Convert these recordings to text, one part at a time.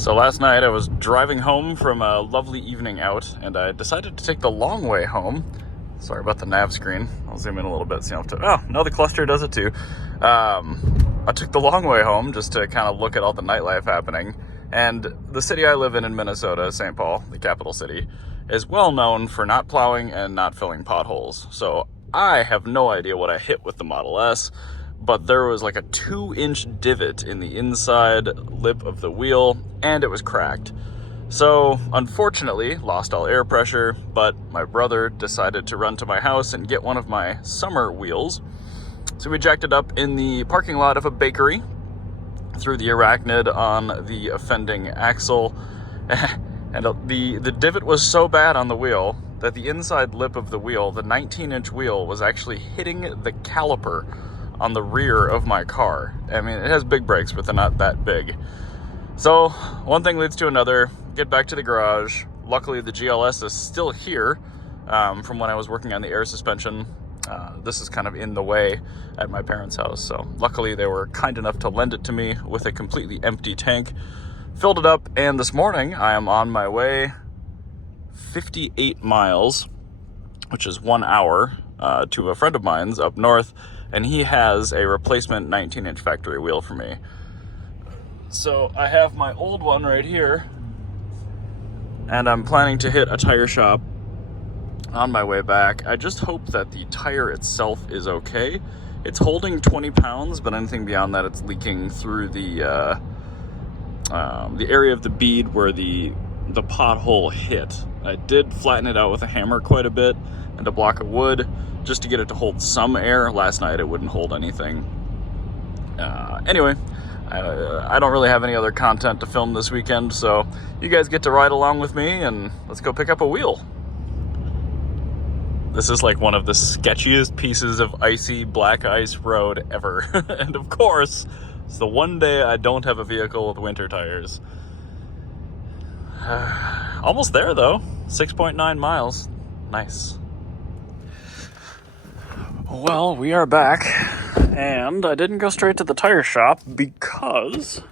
So last night I was driving home from a lovely evening out, and I decided to take the long way home. Sorry about the nav screen. I'll zoom in a little bit so you don't have to... Oh, no, the cluster does it too. I took the long way home just to kind of look at all the nightlife happening. And the city I live in Minnesota, St. Paul, the capital city, is well known for not plowing and not filling potholes. So I have no idea what I hit with the Model S, but there was like a 2-inch divot in the inside lip of the wheel, and it was cracked. So, unfortunately, lost all air pressure, but my brother decided to run to my house and get one of my summer wheels. So we jacked it up in the parking lot of a bakery, threw the arachnid on the offending axle, and the divot was so bad on the wheel that the inside lip of the wheel, the 19-inch wheel, was actually hitting the caliper on the rear of my car. I mean, it has big brakes, but they're not that big. So one thing leads to another. Get back to the garage. Luckily, the GLS is still here from when I was working on the air suspension. This is kind of in the way at my parents' house. So luckily, they were kind enough to lend it to me with a completely empty tank. Filled it up, and this morning I am on my way 58 miles, which is 1 hour, to a friend of mine's up north, and he has a replacement 19-inch factory wheel for me. So I have my old one right here, and I'm planning to hit a tire shop on my way back. I just hope that the tire itself is okay. It's holding 20 pounds, but anything beyond that, it's leaking through the area of the bead where the pothole hit. I did flatten it out with a hammer quite a bit and a block of wood just to get it to hold some air. Last night it wouldn't hold anything. Anyway, I don't really have any other content to film this weekend, so you guys get to ride along with me and let's go pick up a wheel. This is like one of the sketchiest pieces of icy black ice road ever. And of course, it's the one day I don't have a vehicle with winter tires. Almost there though, 6.9 miles. Nice. Well, we are back, and I didn't go straight to the tire shop because,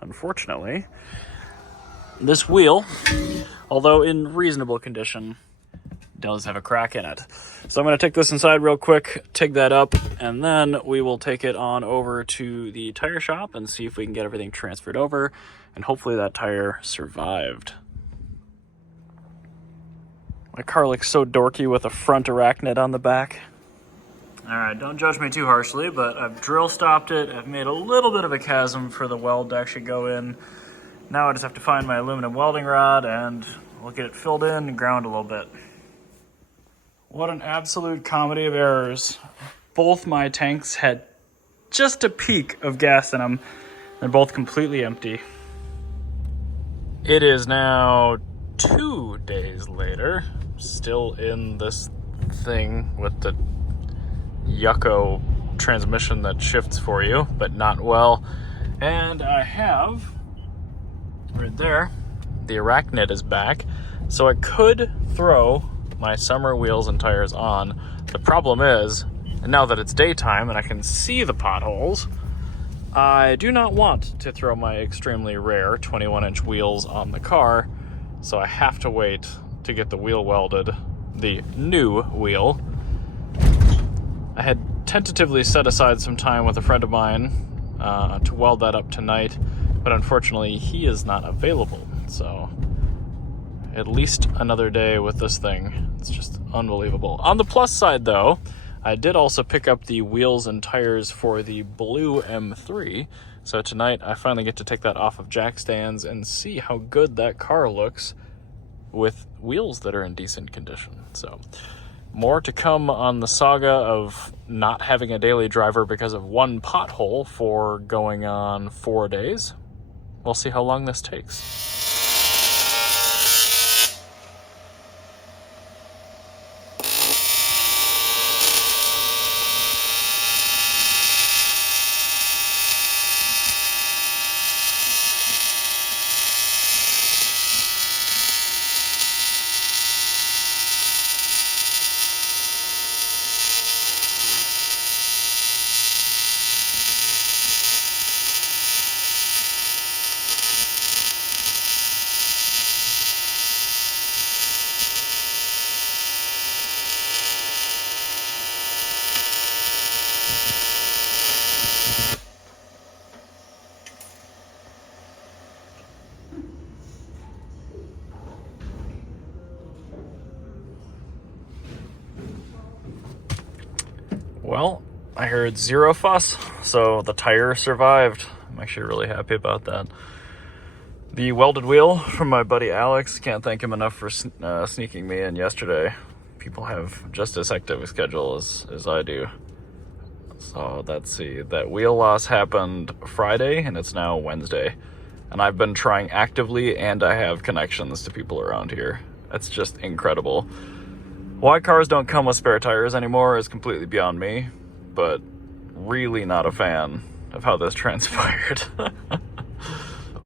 unfortunately, this wheel, although in reasonable condition, does have a crack in it. So I'm going to take this inside real quick, TIGG that up, and then we will take it on over to the tire shop and see if we can get everything transferred over, and hopefully that tire survived. My car looks so dorky with a front arachnid on the back. Alright, don't judge me too harshly, but I've drill stopped it. I've made a little bit of a chasm for the weld to actually go in. Now I just have to find my aluminum welding rod and we'll get it filled in and ground a little bit. What an absolute comedy of errors. Both my tanks had just a peak of gas in them. They're both completely empty. It is now 2 days later. Still in this thing with the yucko transmission that shifts for you, but not well. And I have, right there, the arachnid is back. So I could throw my summer wheels and tires on. The problem is, now that it's daytime and I can see the potholes, I do not want to throw my extremely rare 21-inch wheels on the car, so I have to wait to get the wheel welded, the new wheel. I had tentatively set aside some time with a friend of mine to weld that up tonight, but unfortunately he is not available, so at least another day with this thing. It's just unbelievable. On the plus side though, I did also pick up the wheels and tires for the blue M3, so tonight I finally get to take that off of jack stands and see how good that car looks with wheels that are in decent condition. So more to come on the saga of not having a daily driver because of one pothole for going on 4 days. We'll see how long this takes. Well, I heard zero fuss, so the tire survived. I'm actually really happy about that. The welded wheel from my buddy Alex, can't thank him enough for sneaking me in yesterday. People have just as hectic a schedule as I do. So let's see, that wheel loss happened Friday and it's now Wednesday. And I've been trying actively and I have connections to people around here. It's just incredible. Why cars don't come with spare tires anymore is completely beyond me, but really not a fan of how this transpired.